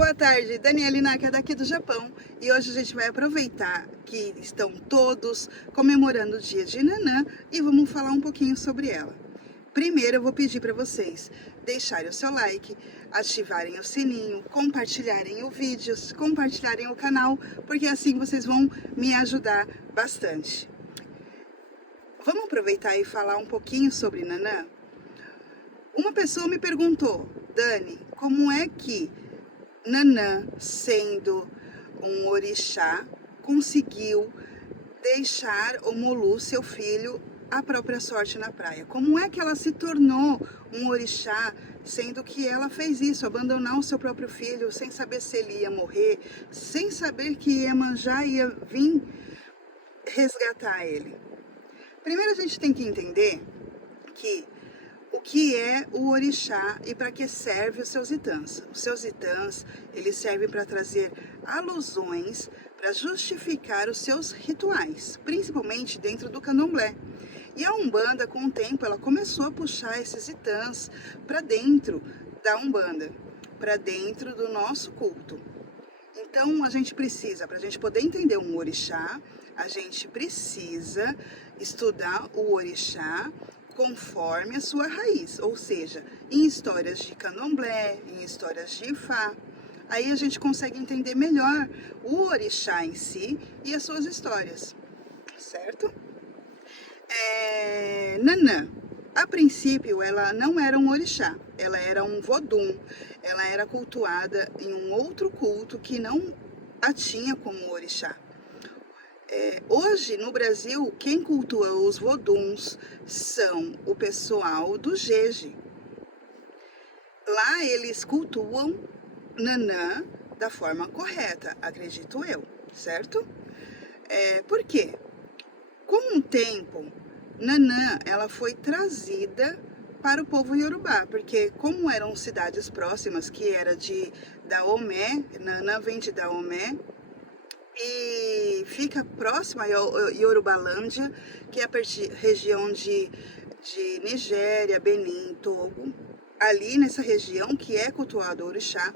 Boa tarde, Daniela Naka daqui do Japão, e hoje a gente vai aproveitar que estão todos comemorando o dia de Nanã e vamos falar um pouquinho sobre ela. Primeiro eu vou pedir para vocês deixarem o seu like, ativarem o sininho, compartilharem o vídeo, compartilharem o canal, porque assim vocês vão me ajudar bastante. Vamos aproveitar e falar um pouquinho sobre Nanã? Uma pessoa me perguntou, Dani, como é que Nanã, sendo um orixá, conseguiu deixar Omolu, seu filho, à própria sorte na praia? Como é que ela se tornou um orixá, sendo que ela fez isso, abandonar o seu próprio filho, sem saber se ele ia morrer, sem saber que Iemanjá ia vir resgatar ele? Primeiro a gente tem que entender que o que é o orixá e para que serve os seus itãs. Os seus itãs, eles servem para trazer alusões, para justificar os seus rituais, principalmente dentro do candomblé. E a Umbanda, com o tempo, ela começou a puxar esses itãs para dentro da Umbanda, para dentro do nosso culto. Então, a gente precisa, para a gente poder entender um orixá, a gente precisa estudar o orixá conforme a sua raiz, ou seja, em histórias de candomblé, em histórias de Ifá. Aí a gente consegue entender melhor o orixá em si e as suas histórias, certo? Nanã, a princípio, ela não era um orixá, ela era um vodum, ela era cultuada em um outro culto que não a tinha como orixá. Hoje, no Brasil, quem cultua os voduns são o pessoal do Jeje. Lá eles cultuam Nanã da forma correta, acredito eu, certo? Por quê? Com o tempo, Nanã ela foi trazida para o povo Yorubá, porque como eram cidades próximas, que era de Daomé, Nanã vem de Daomé, e fica próxima a Yorubalândia, que é a região de Nigéria, Benin, Togo. Ali nessa região que é cultuado o orixá,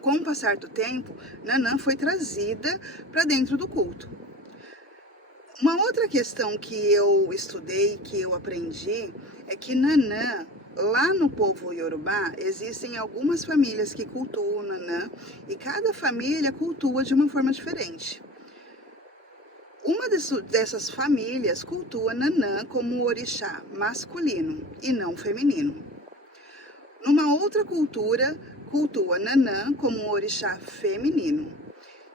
com o passar do tempo, Nanã foi trazida para dentro do culto. Uma outra questão que eu estudei, que eu aprendi, é que Nanã, lá no povo Yorubá, existem algumas famílias que cultuam Nanã e cada família cultua de uma forma diferente. Uma dessas famílias cultua Nanã como orixá masculino e não feminino. Numa outra cultura, cultua Nanã como orixá feminino.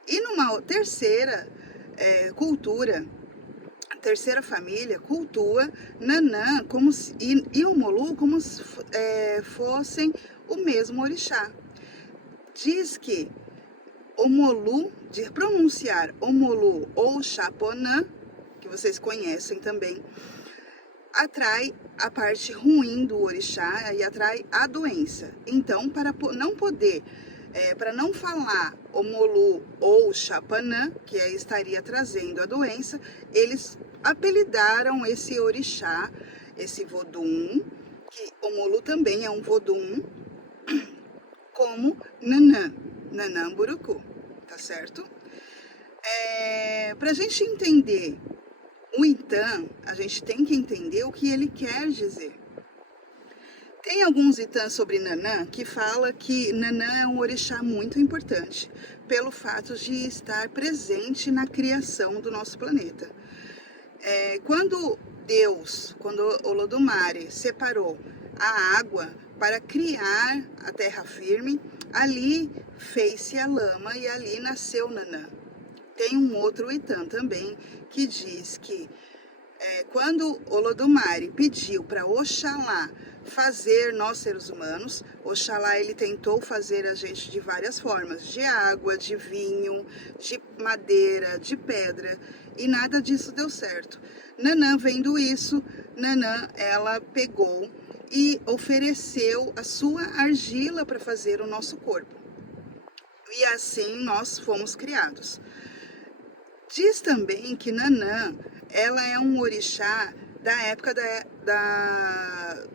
E numa terceira cultura, a terceira família cultua Nanã e Omolu como se fossem o mesmo orixá. Diz que Omolu, de pronunciar Omolu ou Chaponã, que vocês conhecem também, atrai a parte ruim do orixá e atrai a doença. Então, para não poder, para não falar Omolu ou Chapanã, que estaria trazendo a doença, eles apelidaram esse orixá, esse vodum, que Omolu também é um vodum, como Nanã, Nanã-Burucu, tá certo? Para a gente entender o Itã, a gente tem que entender o que ele quer dizer. Tem alguns Itãs sobre Nanã que fala que Nanã é um orixá muito importante, pelo fato de estar presente na criação do nosso planeta. Quando Olodumare separou a água para criar a terra firme, ali fez-se a lama e ali nasceu Nanã. Tem um outro Itã também que diz que quando Olodumare pediu para Oxalá fazer nós seres humanos, Oxalá ele tentou fazer a gente de várias formas, de água, de vinho, de madeira, de pedra, e nada disso deu certo. Nanã, vendo isso, Nanã ela pegou e ofereceu a sua argila para fazer o nosso corpo. E assim nós fomos criados. Diz também que Nanã, ela é um orixá da época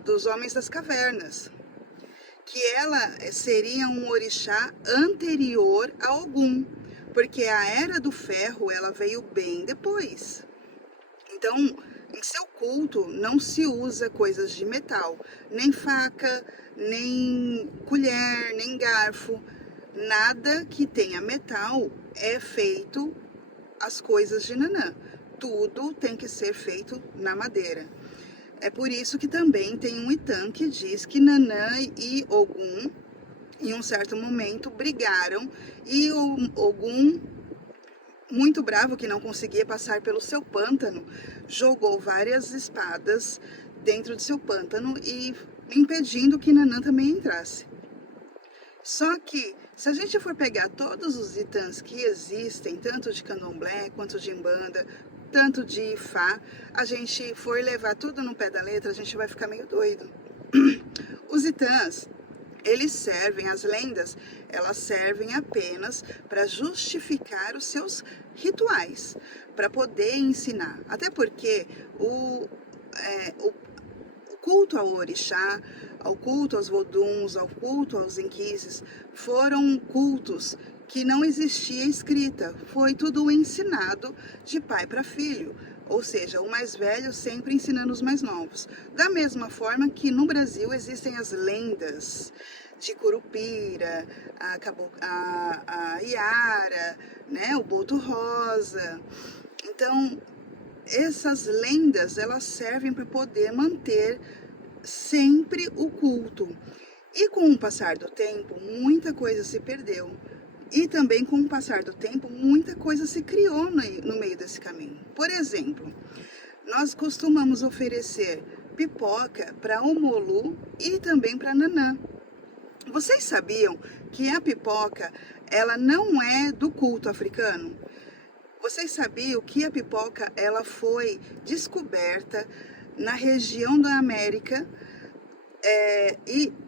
dos homens das cavernas, que ela seria um orixá anterior a Ogum, porque a Era do Ferro ela veio bem depois. Então, em seu culto não se usa coisas de metal, nem faca, nem colher, nem garfo, nada que tenha metal é feito as coisas de Nanã. Tudo tem que ser feito na madeira. É por isso que também tem um Itan que diz que Nanã e Ogum, em um certo momento, brigaram e o Ogum, muito bravo que não conseguia passar pelo seu pântano, jogou várias espadas dentro de seu pântano e impedindo que Nanã também entrasse. Só que, se a gente for pegar todos os Itãs que existem, tanto de Candomblé quanto de Umbanda, tanto de Ifá, a gente for levar tudo no pé da letra, a gente vai ficar meio doido. Os Itãs, eles servem, as lendas, elas servem apenas para justificar os seus rituais, para poder ensinar. Até porque o culto ao orixá, ao culto aos voduns, ao culto aos inquises, foram cultos que não existia escrita, foi tudo ensinado de pai para filho, ou seja, o mais velho sempre ensinando os mais novos. Da mesma forma que no Brasil existem as lendas de Curupira, a Iara, né, o Boto Rosa. Então, essas lendas, elas servem para poder manter sempre o culto. E com o passar do tempo, muita coisa se perdeu. E também com o passar do tempo, muita coisa se criou no meio desse caminho. Por exemplo, nós costumamos oferecer pipoca para Omolu e também para Nanã. Vocês sabiam que a pipoca, ela não é do culto africano? Vocês sabiam que a pipoca ela foi descoberta na região da América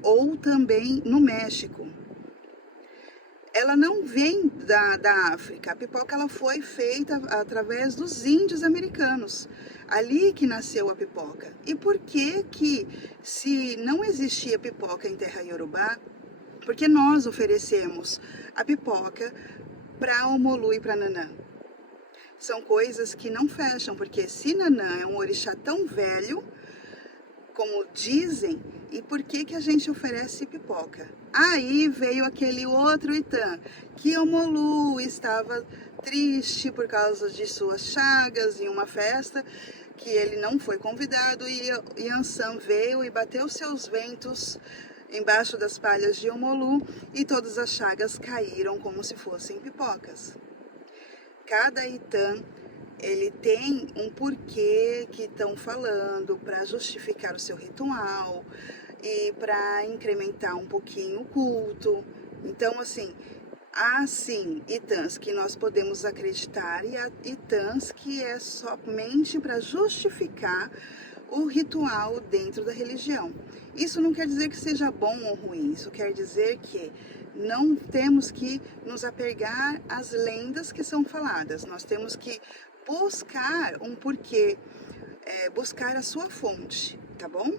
ou também no México? Ela não vem da África. A pipoca ela foi feita através dos índios americanos. Ali que nasceu a pipoca. E por que que, se não existia pipoca em terra iorubá, porque nós oferecemos a pipoca para Omolu e para Nanã? São coisas que não fecham, porque se Nanã é um orixá tão velho, como dizem, e por que que a gente oferece pipoca? Aí veio aquele outro Itã, que Omolu estava triste por causa de suas chagas em uma festa, que ele não foi convidado, e Yansan veio e bateu seus ventos embaixo das palhas de Omolu, e todas as chagas caíram como se fossem pipocas. Cada Itã, ele tem um porquê que estão falando para justificar o seu ritual e para incrementar um pouquinho o culto. Então, assim, há sim Itãs que nós podemos acreditar e há Itãs que é somente para justificar o ritual dentro da religião. Isso não quer dizer que seja bom ou ruim, isso quer dizer que não temos que nos apegar às lendas que são faladas, nós temos que buscar um porquê, buscar a sua fonte, tá bom?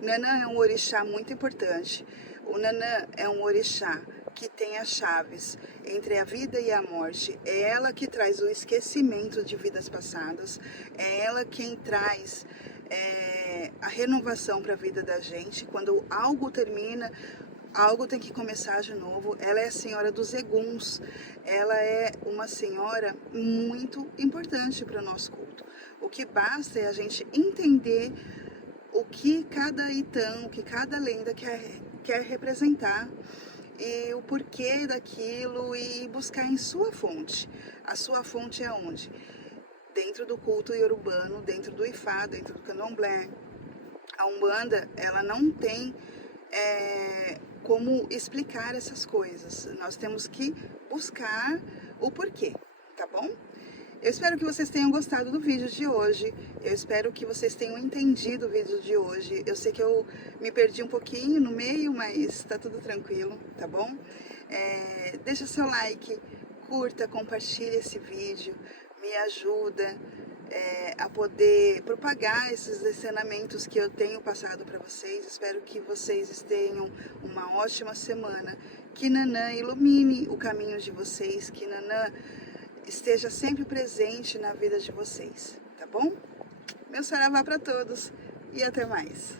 Nanã é um orixá muito importante. O Nanã é um orixá que tem as chaves entre a vida e a morte. É ela que traz o esquecimento de vidas passadas. É ela quem traz a renovação para a vida da gente. Quando algo termina, algo tem que começar de novo. Ela é a senhora dos eguns. Ela é uma senhora muito importante para o nosso culto. O que basta é a gente entender o que cada Itã, o que cada lenda quer representar e o porquê daquilo e buscar em sua fonte. A sua fonte é onde? Dentro do culto iorubano, dentro do Ifá, dentro do Candomblé. A Umbanda, ela não tem como explicar essas coisas. Nós temos que buscar o porquê, tá bom? Eu espero que vocês tenham gostado do vídeo de hoje. Eu espero que vocês tenham entendido o vídeo de hoje. Eu sei que eu me perdi um pouquinho no meio, mas tá tudo tranquilo, tá bom? Deixa seu like, curta, compartilha esse vídeo, me ajuda. a poder propagar esses ensinamentos que eu tenho passado para vocês. Espero que vocês tenham uma ótima semana, que Nanã ilumine o caminho de vocês, que Nanã esteja sempre presente na vida de vocês, tá bom? Meu saravá para todos e até mais.